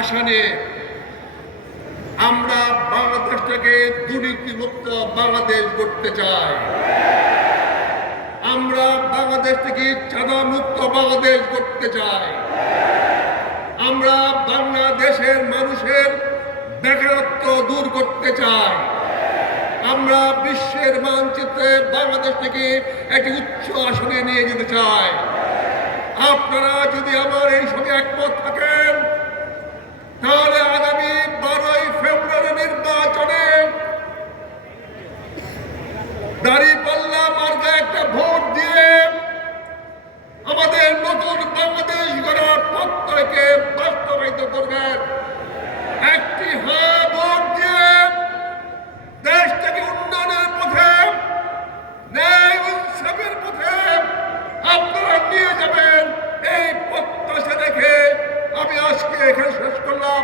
আশা নিয়ে আমরা বাংলাদেশটাকে দুর্নীতিমুক্ত বাংলাদেশ গড়তে চাই। আমরা বাংলাদেশ থেকে চাঁদা মুক্ত বাংলাদেশ গড়তে চাই। আমরা বাংলাদেশের মানুষের বেকারত্ব দূর করতে চাই। আমরা বিশ্বের মানচিত্রে বাংলাদেশ থেকে একটি উচ্চ আসনে নিয়ে যেতে চাই। আপনারা যদি আমার এই সঙ্গে একমত থাকেন, তাহলে আগামী 12ই ফেব্রুয়ারি নির্বাচনে দাঁড়িপাল্লা মার্কা একটা ভোট দিয়ে আমাদের নতুন বাংলাদেশ গড়ার প্রত্যয়কে বাস্তবায়িত করবেন। একটি হ্যাঁ ভোট দিয়ে দেশটাকে উন্নয়নের পথে, ন্যায় ইনসাফের পথে আপনারা নিয়ে যাবেন, এই প্রত্যাশা রেখে আমি আজকে এখানে শেষ করলাম।